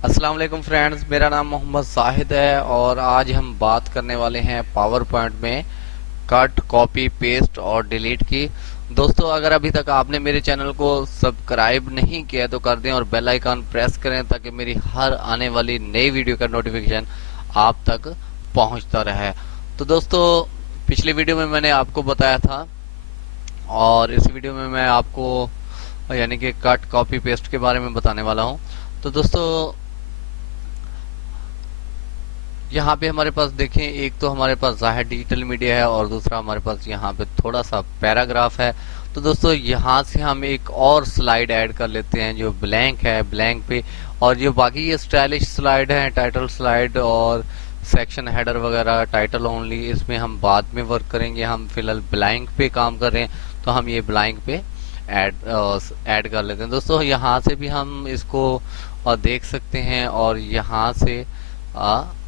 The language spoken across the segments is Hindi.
अस्सलाम वालेकुम फ्रेंड्स, मेरा नाम मोहम्मद जाहिद है और आज हम बात करने वाले हैं पावर पॉइंट में कट, कॉपी, पेस्ट और डिलीट की। दोस्तों, अगर अभी तक आपने मेरे चैनल को सब्सक्राइब नहीं किया तो कर दें और बेल आइकन प्रेस करें ताकि मेरी हर आने वाली नई वीडियो का नोटिफिकेशन आप तक पहुंचता रहे। तो दोस्तों, पिछली वीडियो में मैंने आपको बताया था और इस वीडियो में मैं आपको यानी कि कट, कॉपी, पेस्ट के बारे में बताने वाला हूं। तो दोस्तों, यहाँ पे हमारे पास देखें, एक तो हमारे पास जाहिर डिजिटल मीडिया है और दूसरा हमारे पास यहाँ पे थोड़ा सा पैराग्राफ है। तो दोस्तों, यहाँ से हम एक और स्लाइड ऐड कर लेते हैं जो ब्लैंक है। ब्लैंक पे और जो बाकी ये स्टाइलिश स्लाइड है, टाइटल स्लाइड और सेक्शन हेडर वगैरह, टाइटल ओनली, इसमें हम बाद में वर्क करेंगे। हम फिलहाल ब्लैंक पे काम कर रहे हैं तो हम ये ब्लैंक पे ऐड कर लेते हैं। दोस्तों, यहाँ से भी हम इसको देख सकते हैं और यहाँ से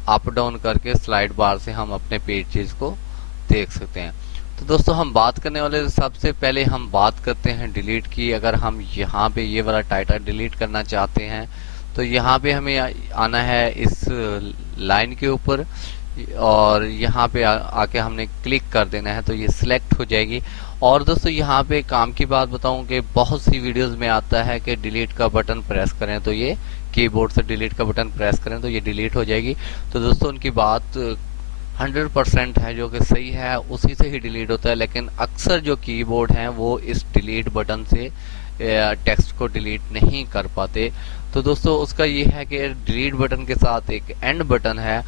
अप डाउन करके स्लाइड बार से हम अपने पेजेस को देख सकते हैं। तो दोस्तों, हम बात करने वाले, सबसे पहले हम बात करते हैं डिलीट की। अगर हम यहाँ पे ये वाला टाइटल डिलीट करना चाहते हैं तो यहाँ पे हमें आना है इस लाइन के ऊपर और यहाँ पे आके हमने क्लिक कर देना है तो ये सिलेक्ट हो जाएगी। और दोस्तों, यहाँ पे काम की बात बताऊं कि बहुत सी वीडियोस में आता है कि डिलीट का बटन प्रेस करें तो ये कीबोर्ड से डिलीट का बटन प्रेस करें तो ये डिलीट हो जाएगी। तो दोस्तों, उनकी बात 100% है, जो कि सही है, उसी से ही डिलीट होता है। लेकिन अक्सर जो कीबोर्ड हैं वो इस डिलीट बटन से टेक्स्ट को डिलीट नहीं कर पाते। तो दोस्तों, उसका ये है कि डिलीट बटन के साथ एक एंड बटन है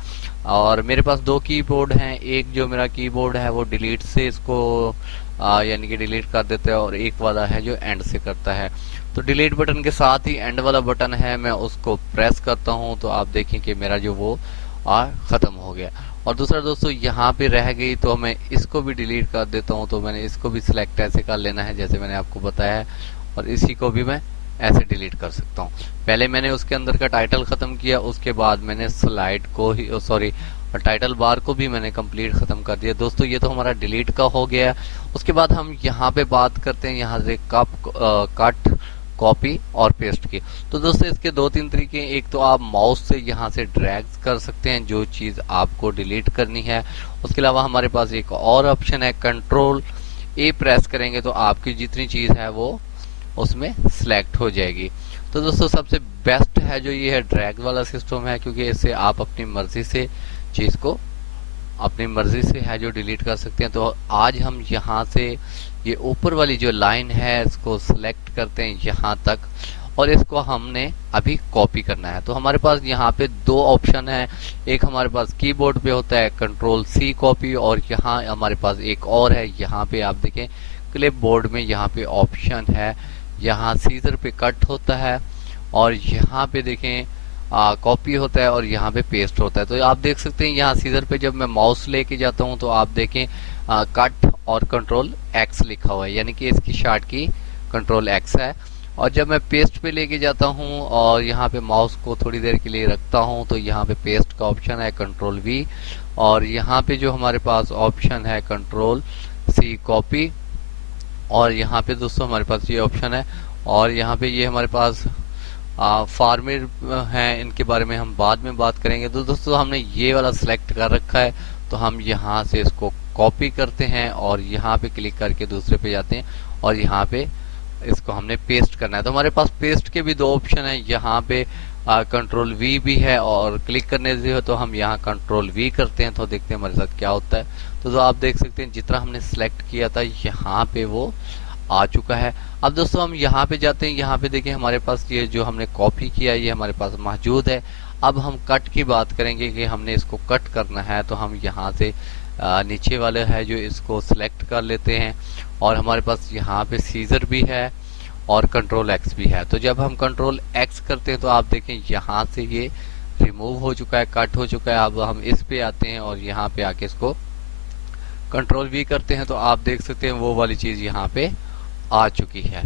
और मेरे पास दो कीबोर्ड हैं। एक जो मेरा कीबोर्ड है वो डिलीट से इसको यानी कि डिलीट कर देता है और एक वाला है जो एंड से करता है। तो डिलीट बटन के साथ ही एंड वाला बटन है, मैं उसको प्रेस करता हूं तो आप देखें कि मेरा जो वो खत्म हो गया। और दूसरा दोस्तों, यहाँ पे रह गई तो मैं इसको भी डिलीट कर देता हूं। तो मैंने इसको भी सिलेक्ट ऐसे कर लेना है जैसे मैंने आपको बताया है और इसी को भी मैं ऐसे डिलीट कर सकता हूँ। पहले मैंने उसके अंदर का टाइटल खत्म किया, उसके बाद मैंने स्लाइड को ही सॉरी टाइटल बार को भी मैंने कंप्लीट खत्म कर दिया। दोस्तों, ये तो हमारा डिलीट का हो गया। उसके बाद हम यहाँ पे बात करते हैं यहाँ से कट, कॉपी और पेस्ट की। तो दोस्तों, इसके दो तीन तरीके हैं। एक तो आप माउस से यहाँ से ड्रैग कर सकते हैं जो चीज आपको डिलीट करनी है। उसके अलावा हमारे पास एक और ऑप्शन है, कंट्रोल ए प्रेस करेंगे तो आपकी जितनी चीज है वो उसमें सिलेक्ट हो जाएगी। तो दोस्तों, सबसे बेस्ट है जो ये है ड्रैग वाला सिस्टम है, क्योंकि इससे आप अपनी मर्जी से चीज को अपनी मर्जी से है जो डिलीट कर सकते हैं। तो आज हम यहाँ से ये ऊपर वाली जो लाइन है इसको सिलेक्ट करते हैं यहाँ तक और इसको हमने अभी कॉपी करना है। तो हमारे पास यहाँ पे दो ऑप्शन है। एक हमारे पास कीबोर्ड पे होता है कंट्रोल सी कॉपी और यहाँ हमारे पास एक और है, यहाँ पे आप देखें क्लिप बोर्ड में यहाँ पे ऑप्शन है, यहाँ सीजर पे कट होता है और यहाँ पे देखें कॉपी होता है और यहाँ पे पेस्ट होता है। तो आप देख सकते हैं यहाँ सीजर पे जब मैं माउस लेके जाता हूँ तो आप देखें कट और कंट्रोल एक्स लिखा हुआ है, यानी कि इसकी शार्ट की कंट्रोल एक्स है। और जब मैं पेस्ट पे लेके जाता हूँ और यहाँ पे माउस को थोड़ी देर के लिए रखता हूँ तो यहाँ पे पेस्ट का ऑप्शन है कंट्रोल वी और यहाँ पे जो हमारे पास ऑप्शन है कंट्रोल सी कॉपी और यहाँ पे दोस्तों हमारे पास ये ऑप्शन है। और यहाँ पे ये हमारे पास फार्मर हैं, इनके बारे में हम बाद में बात करेंगे। तो दोस्तों, हमने ये वाला सिलेक्ट कर रखा है तो हम यहाँ से इसको कॉपी करते हैं और यहाँ पे क्लिक करके दूसरे पे जाते हैं और यहाँ पे इसको हमने पेस्ट करना है। तो हमारे पास पेस्ट के भी दो ऑप्शन है, यहाँ पे कंट्रोल वी भी है और क्लिक करने से हो तो हम यहाँ कंट्रोल वी करते हैं तो देखते हैं हमारे साथ क्या होता है। तो आप देख सकते हैं जितना हमने सिलेक्ट किया था यहाँ पे वो आ चुका है। अब दोस्तों, हम यहाँ पे जाते हैं, यहाँ पे देखिए हमारे पास ये जो हमने कॉपी किया ये हमारे पास मौजूद है। अब हम कट की बात करेंगे कि हमने इसको कट करना है तो हम यहाँ से नीचे वाले है जो इसको सिलेक्ट कर लेते हैं और हमारे पास यहाँ पे सीजर भी है और कंट्रोल एक्स भी है। तो जब हम कंट्रोल एक्स करते हैं तो आप देखें यहाँ से ये रिमूव हो चुका है, कट हो चुका है। अब हम इस पे आते हैं और यहाँ पे आके इसको कंट्रोल वी करते हैं तो आप देख सकते हैं वो वाली चीज यहाँ पे आ चुकी है।